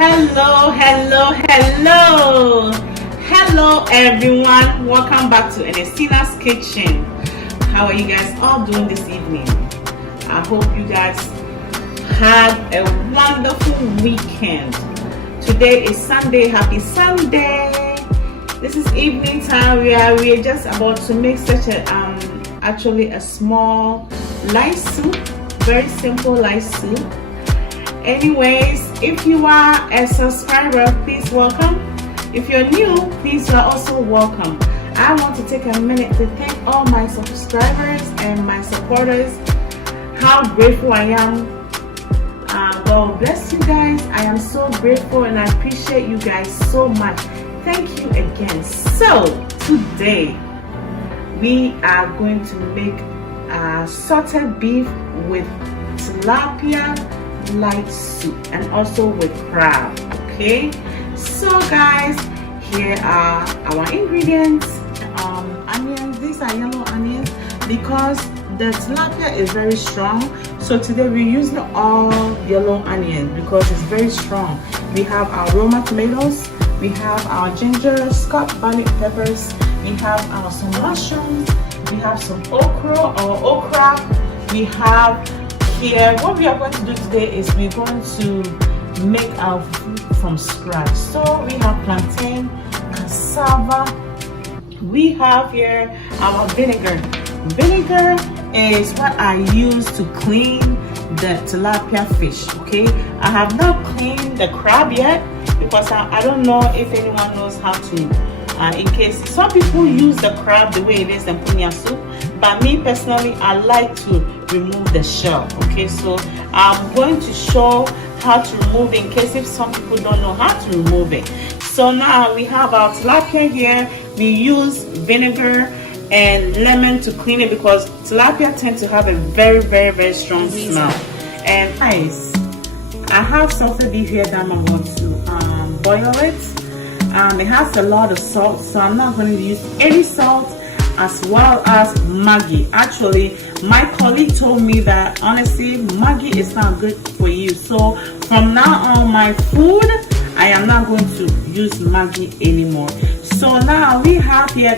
Hello, hello, hello. Hello everyone. Welcome back to Enesina's Kitchen. How are you guys all doing this evening? I hope you guys had a wonderful weekend. Today is Sunday. Happy Sunday. This is evening time. We are just about to make such a actually a small light soup. Very simple light soup. Anyways, if you are a subscriber, please welcome. If you're new, please, you are also welcome. I want to take a minute to thank all my subscribers and my supporters. How grateful I am. God bless you guys. I am so grateful and I appreciate you guys so much. Thank you again. So today we are going to make salted beef with tilapia light soup and also with crab. Okay, so guys, here are our ingredients. Onions. These are yellow onions because the tilapia is very strong, so today we're using all yellow onions because it's very strong. We have our Roma tomatoes, we have our ginger, scotch bonnet peppers, we have some mushrooms, we have some okra, we have here, what we are going to do today is we're going to make our food from scratch. So we have plantain, cassava, we have here our vinegar. Vinegar is what I use to clean the tilapia fish. Okay, I have not cleaned the crab yet because I don't know if anyone knows how to, in case some people use the crab the way it is and put in their soup, but me personally I like to remove the shell. Okay, so I'm going to show how to remove it in case if some people don't know how to remove it. So now we have our tilapia here. We use vinegar and lemon to clean it because tilapia tend to have a very strong smell. And guys, I have salted beef here that I'm going to boil it. It has a lot of salt, so I'm not going to use any salt, as well as Maggi. Actually, my colleague told me that honestly Maggi is not good for you, so from now on my food I am not going to use Maggi anymore. So now we have here,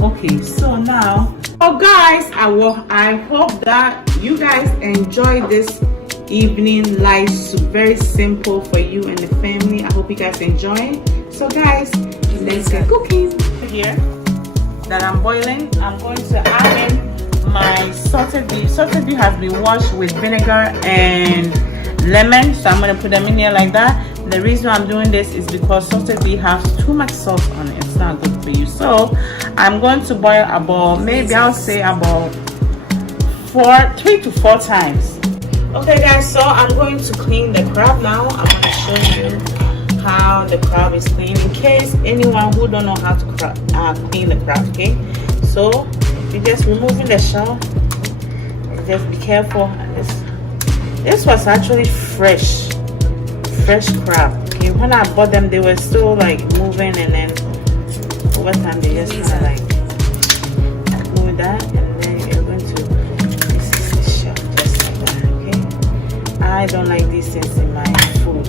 okay, so now, oh guys, I hope that you guys enjoy this evening light soup. Very simple for you and the family. I hope you guys enjoy it. So guys, let's get cooking. Here that I'm boiling, I'm going to add in my salted beef. Salted beef has been washed with vinegar and lemon, so I'm going to put them in here like that. The reason I'm doing this is because salted beef has too much salt on it. It's not good for you. So I'm going to boil about, maybe I'll say about 3 to 4 times. Okay guys, so I'm going to clean the crab now. I'm going to show you how the crab is cleaned in case anyone who don't know how to clean the crab. Okay, so you're just removing the shell. Just be careful. This was actually fresh crab. Okay, when I bought them they were still like moving, and then over time they just kind of like move that, and then you're going to this is the shell just like that. Okay, I don't like these things in my food.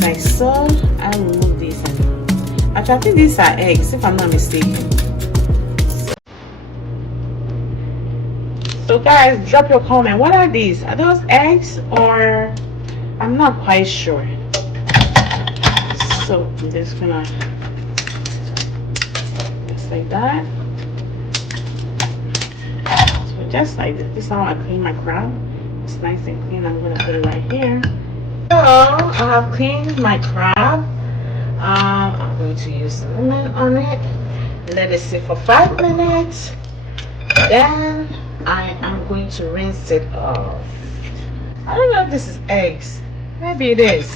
Like so, I remove these. Actually, I think these are eggs, if I'm not mistaken. So guys, drop your comment. What are these? Are those eggs or I'm not quite sure. So I'm just gonna just like that. So just like this. This is how I clean my crab. It's nice and clean. I'm gonna put it right here. So I have cleaned my crab. I'm going to use lemon on it. Let it sit for 5 minutes. Then I am going to rinse it off. I don't know if this is eggs. Maybe it is.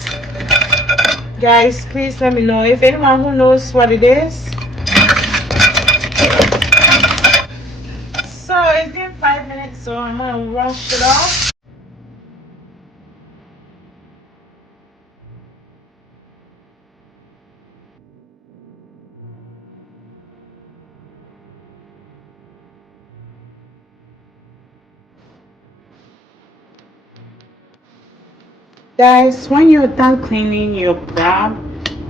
Guys, please let me know if anyone who knows what it is. So it's been 5 minutes, so I'm gonna wash it off. Guys, when you're done cleaning your crab,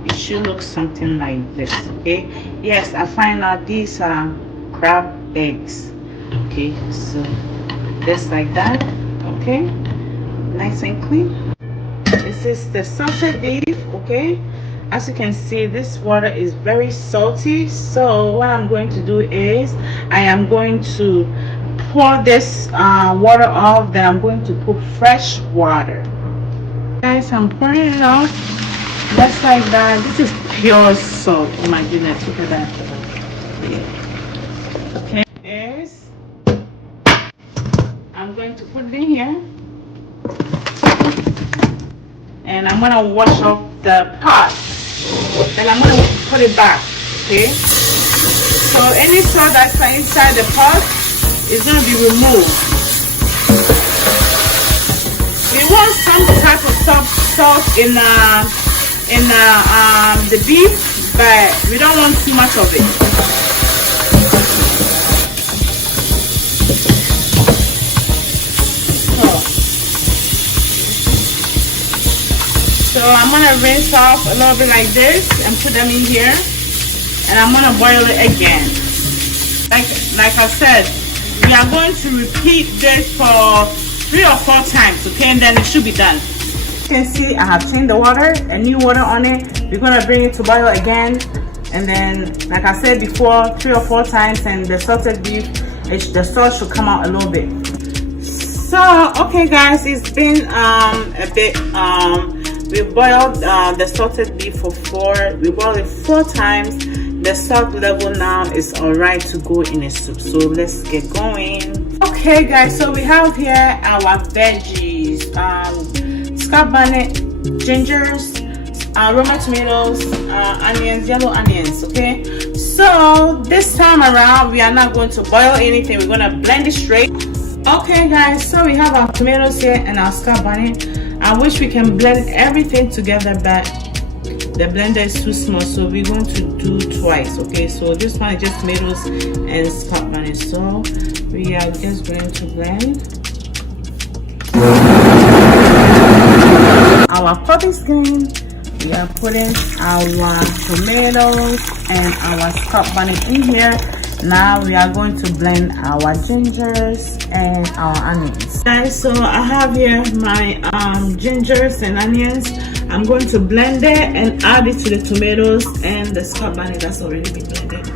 it should look something like this. Okay, yes, I find out these are crab eggs. Okay, so just like that. Okay, nice and clean. This is the salted beef. Okay, as you can see, this water is very salty, so what I'm going to do is I am going to pour this water off, then I'm going to put fresh water. Guys, I'm pouring it off just like that. This is pure salt. Oh my goodness, look at that. Okay, yes, I'm going to put it in here, and I'm gonna wash off the pot. Then I'm gonna put it back. Okay, so any salt that's inside the pot is gonna be removed. We want some type of salt in the beef, but we don't want too much of it. So I'm gonna rinse off a little bit like this and put them in here, and I'm gonna boil it again. Like I said, we are going to repeat this for 3 or 4 times, okay, and then it should be done. You can see I have changed the water, a new water on it. We're gonna bring it to boil again, and then like I said before, 3 or 4 times, and the salted beef, the salt should come out a little bit. So okay guys, it's been a bit. We boiled the salted beef we boiled it 4 times. The salt level now is alright to go in a soup, so let's get going. Okay guys, so we have here our veggies, scallop bonnet, gingers, Roma tomatoes, onions, yellow onions. Okay, so this time around we are not going to boil anything, we're going to blend it straight. Okay guys, so we have our tomatoes here and our scallop bonnet. I wish we can blend everything together, but the blender is too small, so we're going to do twice. Okay, so this one is just tomatoes and scallop bonnet, so we are just going to blend our puppy skin. We are putting our tomatoes and our scallop bonnet in here. Now we are going to blend our gingers and our onions. Guys, so I have here my gingers and onions. I'm going to blend it and add it to the tomatoes and the scallop bonnet that's already been blended.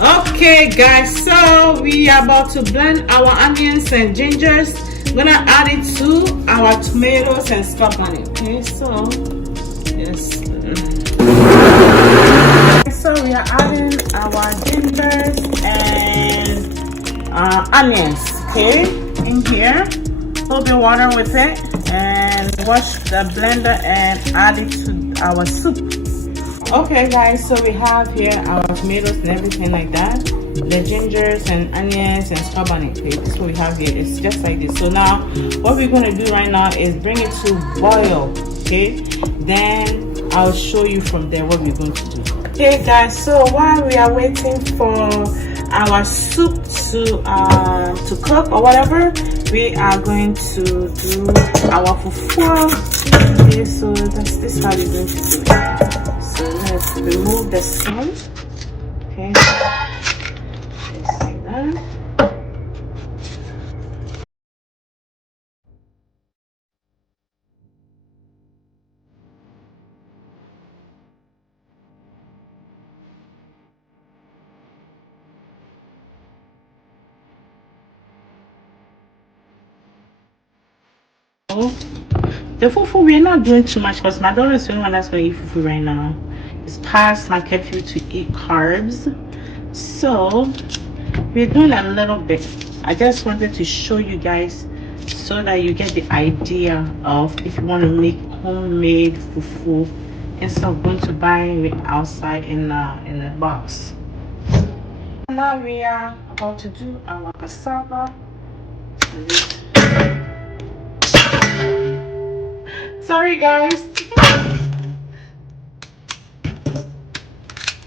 Okay guys, so we are about to blend our onions and gingers. I'm gonna add it to our tomatoes and scallop bonnet. Okay, so yes. So we are adding our gingers and onions, okay, in here. A little bit of water with it, and wash the blender and add it to our soup. Okay guys, so we have here our tomatoes and everything like that, the gingers and onions and scallop bonnet. Okay, this is what we have here. It's just like this. So now what we're going to do right now is bring it to boil. Okay, then I'll show you from there what we're going to do. Okay guys, so while we are waiting for our soup to cook or whatever, we are going to do our fufu. Okay, so this is how we're going to do it. So let's remove the skin. Okay, just like that. The fufu, we're not doing too much because my daughter is the only one that's going to eat fufu right now. It's past my curfew to eat carbs, so we're doing a little bit. I just wanted to show you guys so that you get the idea of if you want to make homemade fufu instead of going to buy it outside in a box. Now we are about to do our cassava. Sorry guys.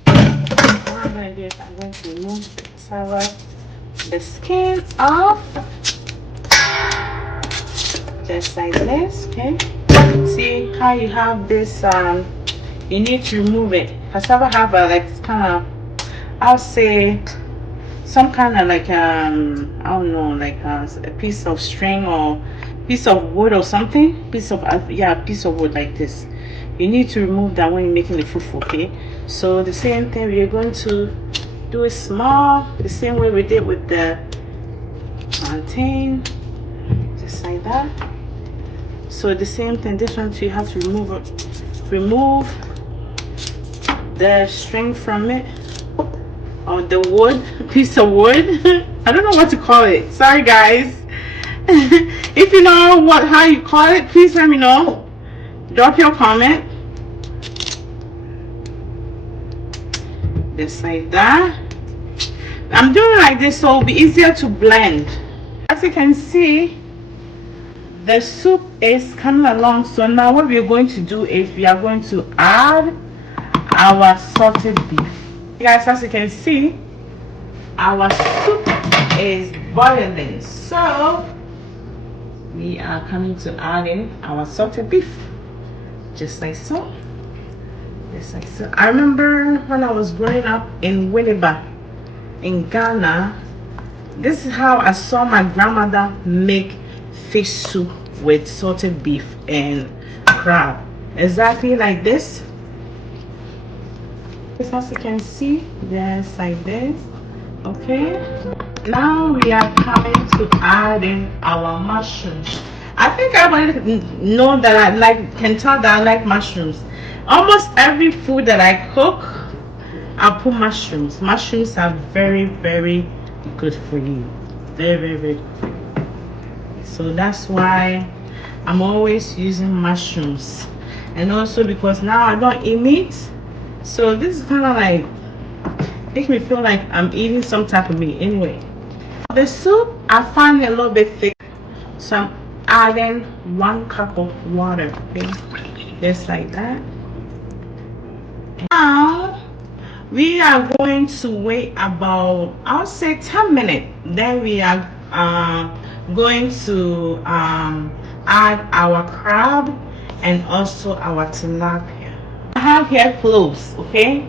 What I'm going to do is I'm going to remove the cassava, the skin off, just like this. Okay, see how you have this, you need to remove it. Cassava have a like kind of, I'll say some kind of like I don't know, like a piece of string or piece of wood or something, piece of yeah, piece of wood like this. You need to remove that when you're making the fufu. Okay, so the same thing, we're going to do it small, the same way we did with the plantain, just like that. So the same thing, this one too, you have to remove the string from it, or the wood, piece of wood. I don't know what to call it, sorry guys. If you know how you call it, please let me know, drop your comment. Just like that. I'm doing like this so it'll be easier to blend. As you can see, the soup is coming along. So now what we're going to do is we are going to add our salted beef. Guys, as you can see, our soup is boiling, so we are coming to add in our salted beef, just like so, just like so. I remember when I was growing up in Winneba in Ghana, this is how I saw my grandmother make fish soup with salted beef and crab, exactly like this. As you can see, just like this. Okay, now we are coming to add in our mushrooms. I think everybody know that can tell that I like mushrooms. Almost every food that I cook, I put mushrooms. Mushrooms are very, very good for you. Very, very, very good for you. So that's why I'm always using mushrooms. And also because now I don't eat meat, so this is kind of like makes me feel like I'm eating some type of meat. Anyway, the soup I find it a little bit thick, so I'm adding 1 cup of water. Okay, just like that. Now we are going to wait about, I'll say 10 minutes. Then we are going to add our crab and also our tilapia. I have here cloves. Okay,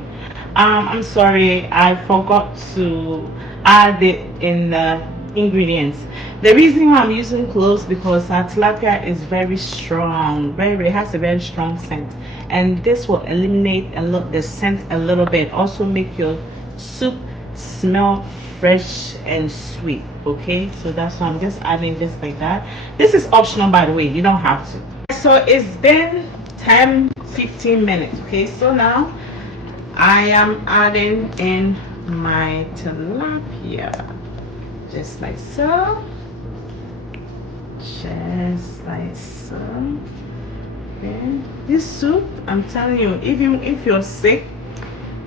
I'm sorry, I forgot to add it in the ingredients. The reason why I'm using cloves because our tilapia is very strong, it has a very strong scent, and this will eliminate the scent a little bit, also make your soup smell fresh and sweet. Okay, so that's why I'm just adding just like that. This is optional, by the way, you don't have to. So it's been 10-15 minutes. Okay, so now I am adding in my tilapia, just like so, just like so. Okay, this soup, I'm telling you, even if you're sick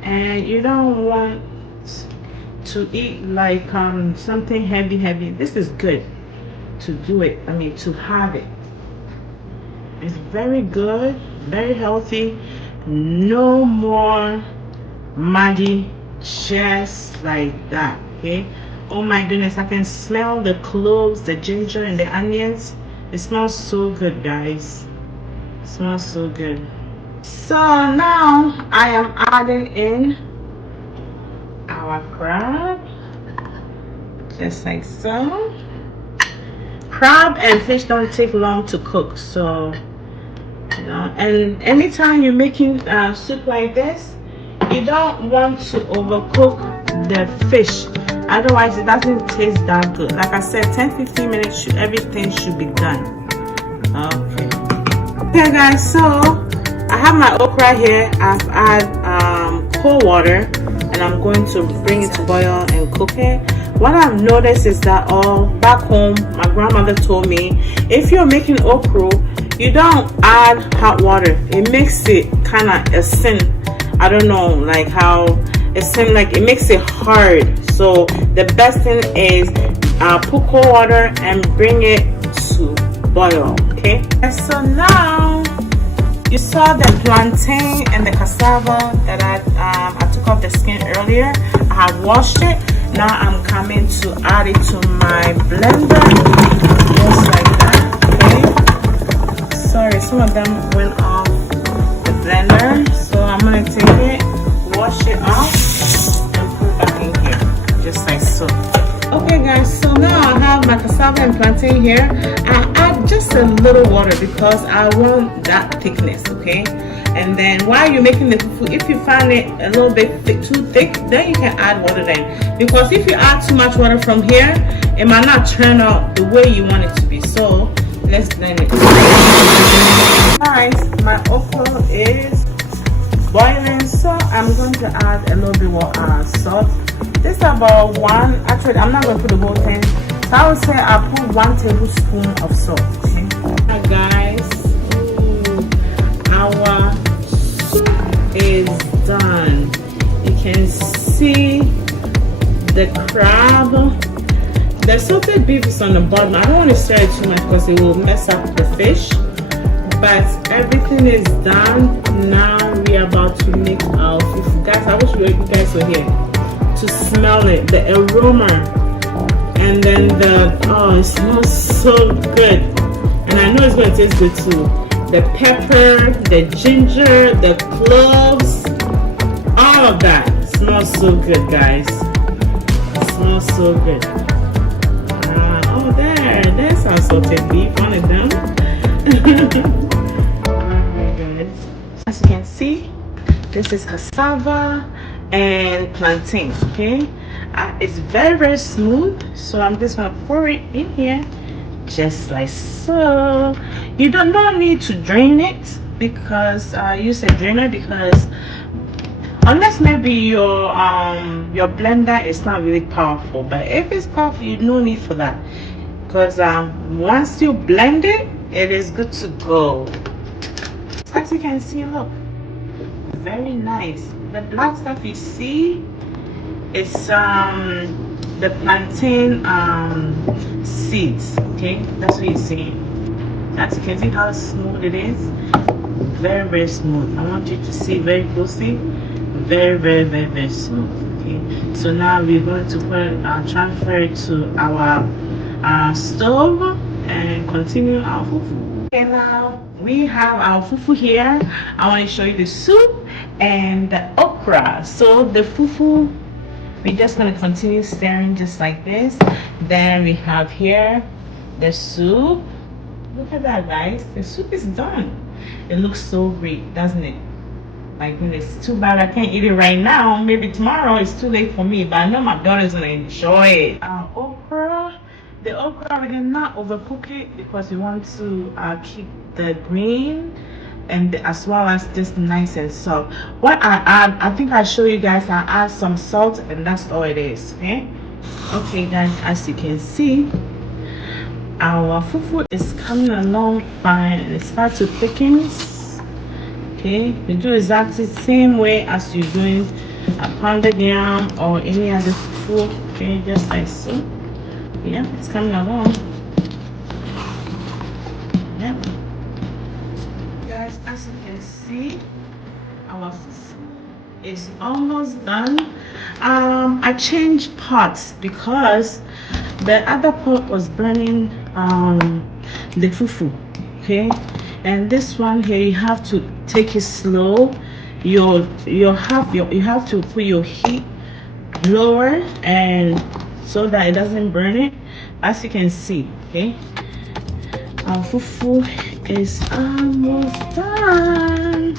and you don't want to eat like something heavy, this is good to do it. I mean, to have it. It's very good, very healthy. No more Maggi, just like that. Okay, oh my goodness, I can smell the cloves, the ginger, and the onions. It smells so good, guys. It smells so good. So now I am adding in our crab, just like so. Crab and fish don't take long to cook, so you know. And anytime you're making soup like this, you don't want to overcook the fish, otherwise it doesn't taste that good. Like I said, 10-15 minutes, everything should be done. Okay guys, so I have my okra here. I've added cold water and I'm going to bring it to boil and cook it. What I've noticed is that back home, my grandmother told me, if you're making okra, you don't add hot water. It makes it kind of a sin. I don't know, like how it seems like it makes it hard. So the best thing is put cold water and bring it to boil. Okay, so now you saw the plantain and the cassava that I took off the skin earlier. I have washed it. Now I'm coming to add it to my blender, just like that. Okay, sorry Okay, some of them went off the blender, so I'm gonna take it, wash it off, and put it back in here, just like so. Okay guys, so now I have my cassava and plantain here. I add just a little water because I want that thickness, okay? And then while you're making the fufu, if you find it a little bit too thick, then you can add water then. Because if you add too much water from here, it might not turn out the way you want it to be. So let's blend it. Alright, my okra is boiling, so I'm going to add a little bit more salt. This is about one, actually I'm not going to put the whole thing. So I would say I put 1 tablespoon of salt. Okay? Hi guys, our soup is done. You can see the crab. The salted beef is on the bottom. I don't want to stir it too much because it will mess up the fish. But everything is done. Now we are about to make our fufu. Guys, I wish you guys were here to smell it, the aroma, and then it smells so good, and I know it's going to taste good too. The pepper, the ginger, the cloves, all of that smells so good, guys. It smells so good. Oh, there's our salted beef, one of them. Very good. As you can see, this is cassava and plantain. Okay, it's very smooth, so I'm just gonna pour it in here just like so. You don't need to drain it, because I use a drainer, because unless maybe your blender is not really powerful, but if it's powerful, you no need for that, because once you blend it, it is good to go. As you can see, look, very nice. The black stuff you see is the plantain seeds. Okay, that's what you see. As you can see how smooth it is, very smooth. I want you to see very closely, very smooth. Okay, so now we're going to transfer it to our stove and continue our fufu. Okay, now we have our fufu here. I want to show you the soup and the okra. So the fufu, we're just going to continue stirring just like this. Then we have here the soup. Look at that, guys. The soup is done. It looks so great, doesn't it? My goodness, it's too bad I can't eat it right now. Maybe tomorrow. It's too late for me, but I know my daughter's going to enjoy it. Okra. The okra, we did not overcook it because we want to keep the green and as well as just nice and soft. What I add, I think I show you guys, I add some salt, and that's all it is. Okay guys, as you can see, our fufu is coming along fine and it starts to thicken. Okay, we do exactly the same way as you're doing a pounded yam or any other fufu. Okay, just like so. Yeah, it's coming along. Yeah, guys, as you can see, our fufu is almost done. I changed pots because the other pot was burning the fufu. Okay, and this one here, you have to take it slow. You have to put your heat lower, and so that it doesn't burn it. As you can see, okay, our fufu is almost done.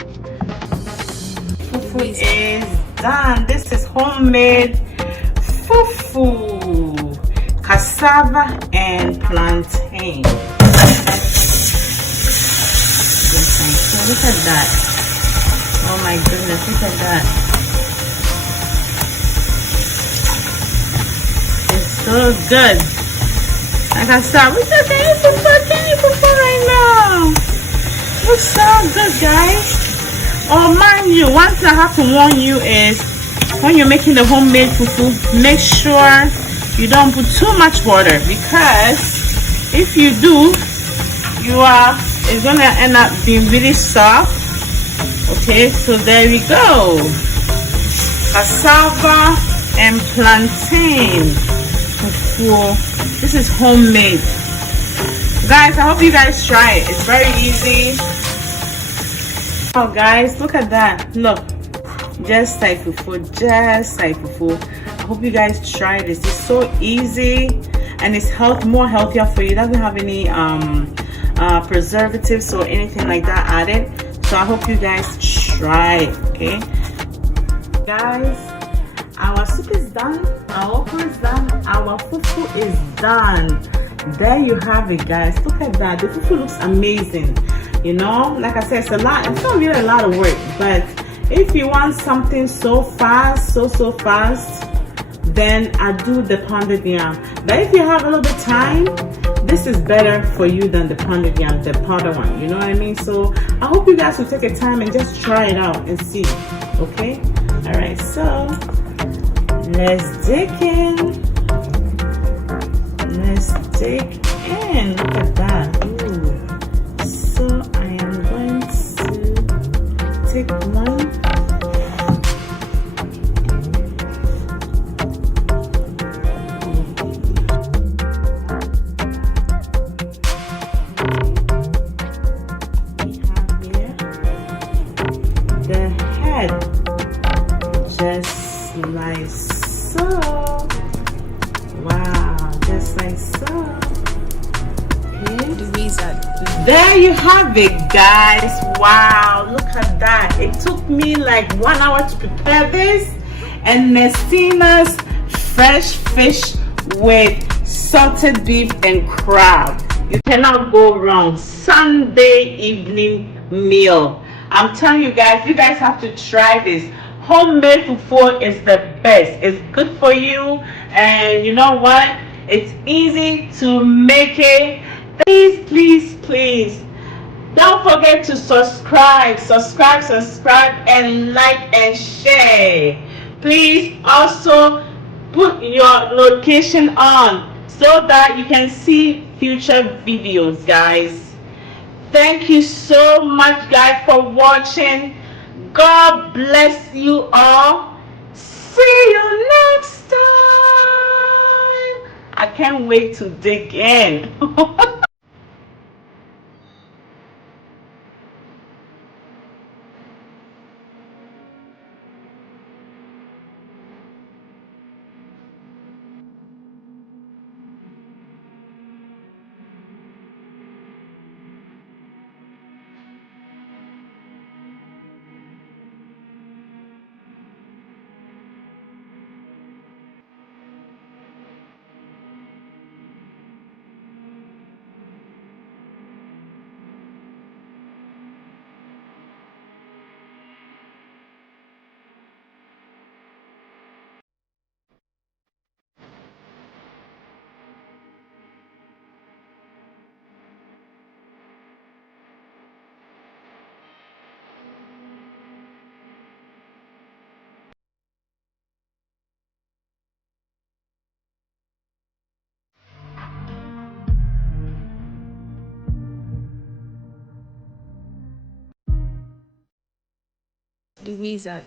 Fufu is done. This is homemade fufu, cassava and plantain. So look at that. Oh my goodness, look at that. So good. I can start with the fufu right now. Looks so good, guys. Oh, mind you, one thing I have to warn you is when you're making the homemade fufu, make sure you don't put too much water, because if you do, it's gonna end up being really soft. Okay, so there we go. Cassava and plantain. This is homemade. Guys, I hope you guys try it. It's very easy. Oh guys, look at that. Look, just like fufu, just like fufu. I hope you guys try this. It's so easy and it's more healthier for you. It doesn't have any preservatives or anything like that added. So I hope you guys try it. Okay guys, our soup is done, our okra is done, our fufu is done. There you have it guys. Look at that. The fufu looks amazing. You know, like I said, it's a lot. It's not really a lot of work, but if you want something so fast, so fast, then I do the pounded yam. But if you have a little bit of time, this is better for you than the pounded yam, the powder one. You know what I mean? So I hope you guys will take a time and just try it out and see. Okay? All right. So let's dig in. Let's dig in. Look at that. Ooh. So I am going to take one. Just like so. Wow, just like so. Okay. There you have it guys. Wow, look at that. It took me like 1 hour to prepare this, and Messina's fresh fish with salted beef and crab. You cannot go wrong. Sunday evening meal. I'm telling you guys have to try this. Homemade fufu is the best. It's good for you, and you know what? It's easy to make it. Please don't forget to subscribe, and like and share. Please also put your notification on so that you can see future videos guys. Thank you so much guys for watching. God bless you all. See you next time. I can't wait to dig in. The wizard.